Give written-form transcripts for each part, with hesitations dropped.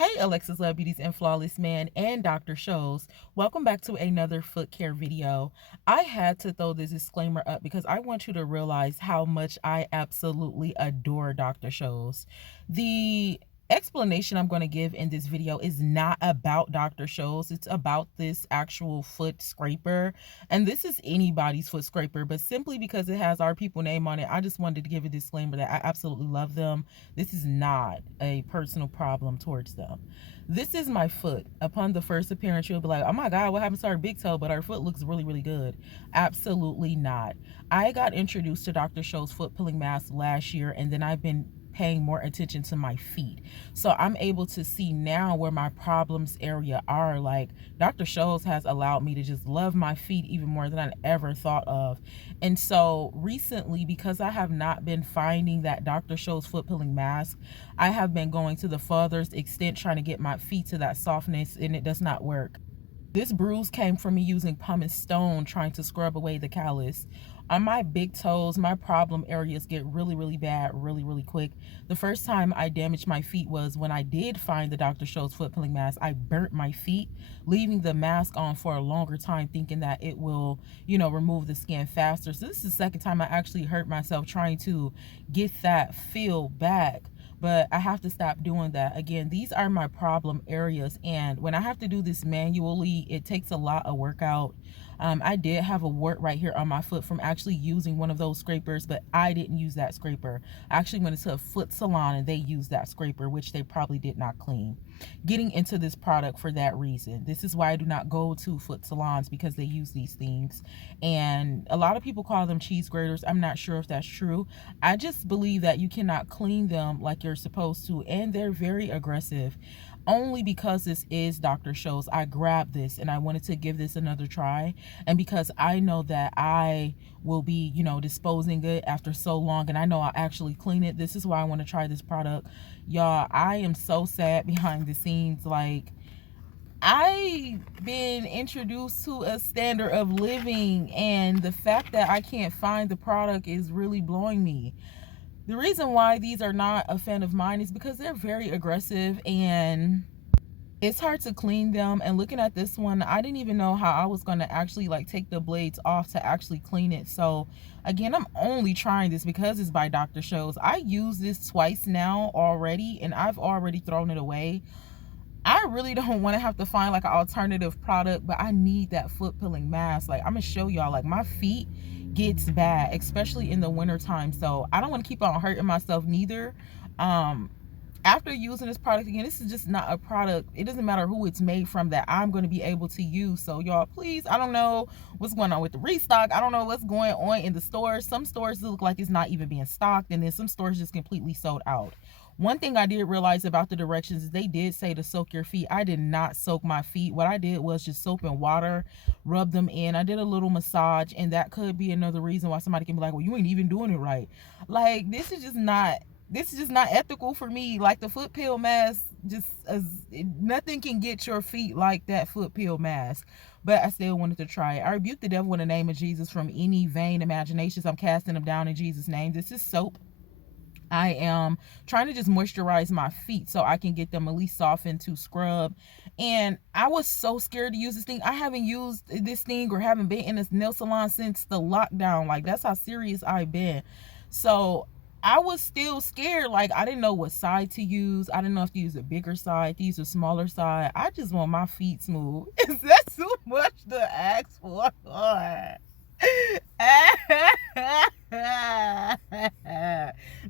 Hey, Alexis Love Beauties and Flawless Man and Dr.Scholl. Welcome back to another foot care video. I had to throw this disclaimer up because I want you to realize how much I absolutely adore Dr.Scholl. The explanation I'm going to give in this video is not about Dr.Scholl. It's about this actual foot scraper. And this is anybody's foot scraper, but simply because it has our people name on it, I just wanted to give a disclaimer that I absolutely love them. This is not a personal problem towards them. This is my foot. Upon the first appearance, you'll be like, oh my God, what happened to our big toe? But our foot looks really, really good. Absolutely not. I got introduced to Dr.Scholl's foot peeling mask last year, and then I've been paying more attention to my feet. So I'm able to see now where my problems area are. Like Dr.Scholl has allowed me to just love my feet even more than I ever thought of. And so recently, because I have not been finding that Dr.Scholl's foot peeling mask, I have been going to the furthest extent trying to get my feet to that softness, and it does not work. This bruise came from me using pumice stone trying to scrub away the callus. On my big toes, my problem areas get really, really bad really, really quick. The first time I damaged my feet was when I did find the Dr.Scholl's foot peeling mask. I burnt my feet, leaving the mask on for a longer time, thinking that it will, remove the skin faster. So this is the second time I actually hurt myself trying to get that feel back. But I have to stop doing that. Again, these are my problem areas, and when I have to do this manually, it takes a lot of workout. I did have a wart right here on my foot from actually using one of those scrapers, but I didn't use that scraper. I actually went into a foot salon and they used that scraper, which they probably did not clean. Getting into this product for that reason. This is why I do not go to foot salons, because they use these things. And a lot of people call them cheese graters. I'm not sure if that's true. I just believe that you cannot clean them like you're supposed to, and they're very aggressive. Only because this is Dr.Scholl, I grabbed this and I wanted to give this another try. And because I know that I will be, disposing it after so long, and I know I'll actually clean it, this is why I want to try this product. Y'all, I am so sad behind the scenes. Like, I've been introduced to a standard of living, and the fact that I can't find the product is really blowing me. The reason why these are not a fan of mine is because they're very aggressive and it's hard to clean them. And looking at this one, I didn't even know how I was going to actually take the blades off to actually clean it. So again, I'm only trying this because it's by Dr.Scholl. I used this twice now already and I've already thrown it away. I really don't want to have to find an alternative product, but I need that foot peeling mask. I'm gonna show y'all, my feet gets bad, especially in the winter time. So I don't want to keep on hurting myself neither. After using this product, again, this is just not a product, it doesn't matter who it's made from, that I'm going to be able to use. So y'all, please, I don't know what's going on with the restock. I don't know what's going on in the stores. Some stores look like it's not even being stocked, and then some stores just completely sold out. One thing I did realize about the directions is they did say to soak your feet. I did not soak my feet. What I did was just soap and water, rub them in. I did a little massage, and that could be another reason why somebody can be like, well, you ain't even doing it right. This is just not ethical for me. The foot peel mask, nothing can get your feet like that foot peel mask. But I still wanted to try it. I rebuke the devil in the name of Jesus from any vain imaginations. I'm casting them down in Jesus' name. This is soap. I am trying to just moisturize my feet so I can get them at least softened to scrub. And I was so scared to use this thing. I haven't used this thing or haven't been in a nail salon since the lockdown. That's how serious I've been. So I was still scared. I didn't know what side to use. I didn't know if to use a bigger side, to use a smaller side. I just want my feet smooth. Is that too much to ask for?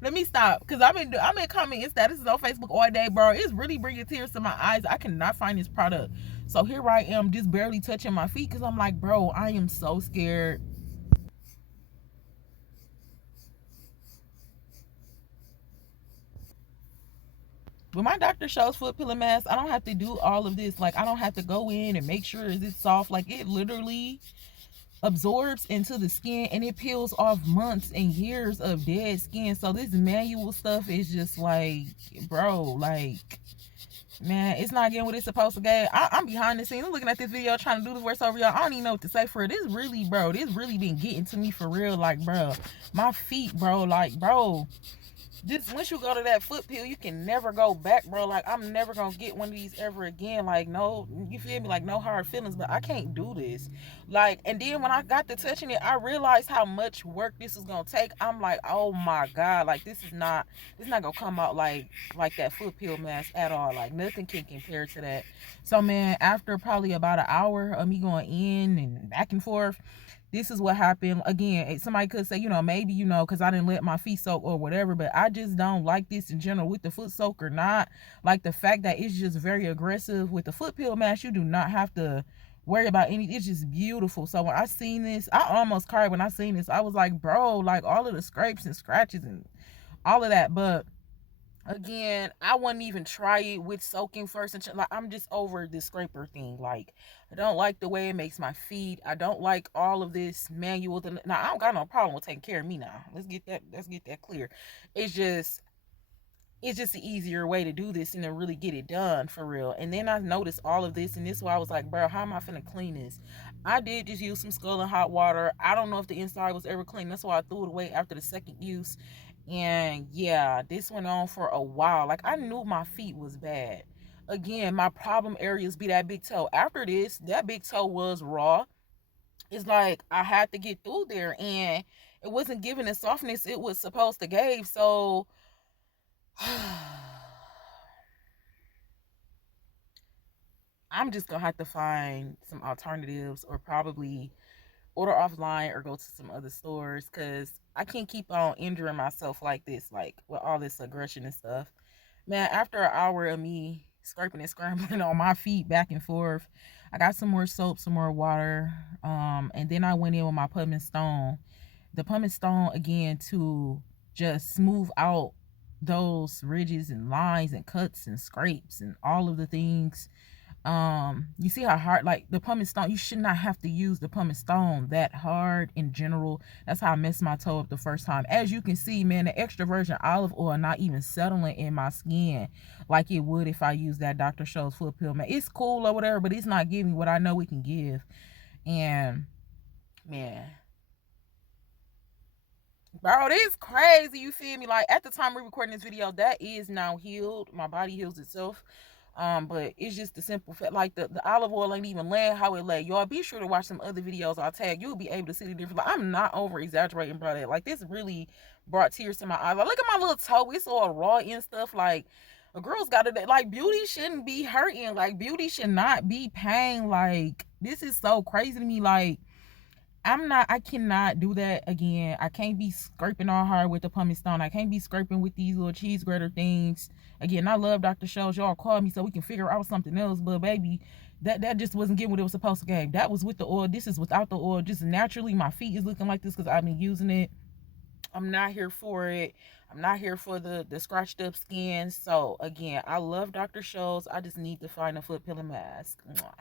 Let me stop, because I've been commenting statuses on Facebook all day, bro. It's really bringing tears to my eyes. I cannot find this product. So here I am, just barely touching my feet, because I'm like, bro, I am so scared. With my Dr.Scholl's foot peeling mask, I don't have to do all of this. I don't have to go in and make sure it's soft. It literally absorbs into the skin and it peels off months and years of dead skin. So this manual stuff is just bro, man, it's not getting what it's supposed to get. I'm behind the scenes. I'm looking at this video trying to do the voiceover, y'all. I don't even know what to say for it. This really, bro, this really been getting to me for real. Bro, my feet, bro, bro, just once you go to that foot pill, you can never go back, bro. Like, I'm never gonna get one of these ever again. Like, no, you feel me? Like, no hard feelings, but I can't do this. Like, and then when I got to touching it, I realized how much work this is gonna take. I'm like, oh my god, like this not gonna come out like that foot pill mask at all. Like, nothing can compare to that. So man, after probably about an hour of me going in and back and forth, this is what happened. Again, somebody could say, maybe, because I didn't let my feet soak or whatever, but I just don't like this in general, with the foot soak or not. Like, the fact that it's just very aggressive with the foot peel mask, you do not have to worry about any. It's just beautiful. So when I seen this, I almost cried when I seen this. I was like, bro, like, all of the scrapes and scratches and all of that. But again, I wouldn't even try it with soaking first, and like, I'm just over this scraper thing. Like, I don't like the way it makes my feet. I don't like all of this manual. Now, I don't got no problem with taking care of me. Now, let's get that clear. It's just it's just an easier way to do this and to really get it done for real. And then I noticed all of this, and this is why I was like, bro, how am I finna clean this? I did just use some Skull and hot water. I don't know if the inside was ever clean. That's why I threw it away after the second use. And yeah, this went on for a while. Like, I knew my feet was bad. Again, my problem areas be that big toe. After this, that big toe was raw. It's like I had to get through there, and it wasn't giving the softness it was supposed to give. So I'm just gonna have to find some alternatives, or probably order offline or go to some other stores, because I can't keep on injuring myself like this, like with all this aggression and stuff. Man, after an hour of me scraping and scrambling on my feet back and forth, I got some more soap, some more water, and then I went in with my pumice stone. The pumice stone, again, to just smooth out those ridges and lines and cuts and scrapes and all of the things. You see how hard, like, the pumice stone, you should not have to use the pumice stone that hard in general. That's how I messed my toe up the first time. As you can see, man, the extra virgin olive oil not even settling in my skin like it would if I use that Dr.Scholl's foot peel, man. It's cool or whatever, but it's not giving what I know it can give. And man, bro, this crazy. You feel me? Like, at the time we're recording this video, that is now healed. My body heals itself. But it's just the simple fact, like, the olive oil ain't even laying how it lay. Y'all be sure to watch some other videos I'll tag. You'll be able to see the difference. Like, I'm not over exaggerating, brother. Like, this really brought tears to my eyes. Like, look at my little toe. It's all raw and stuff. Like, a girl's got to, like, beauty shouldn't be hurting. Like, beauty should not be pain. Like, this is so crazy to me. Like, I cannot do that again. I can't be scraping all hard with the pumice stone. I can't be scraping with these little cheese grater things. Again, I love Dr.Scholl. Y'all call me so we can figure out something else. But baby, that just wasn't getting what it was supposed to give. That was with the oil. This is without the oil. Just naturally, my feet is looking like this because I've been using it. I'm not here for it. I'm not here for the scratched up skin. So again, I love Dr.Scholl's. I just need to find a foot pillow mask. Mwah.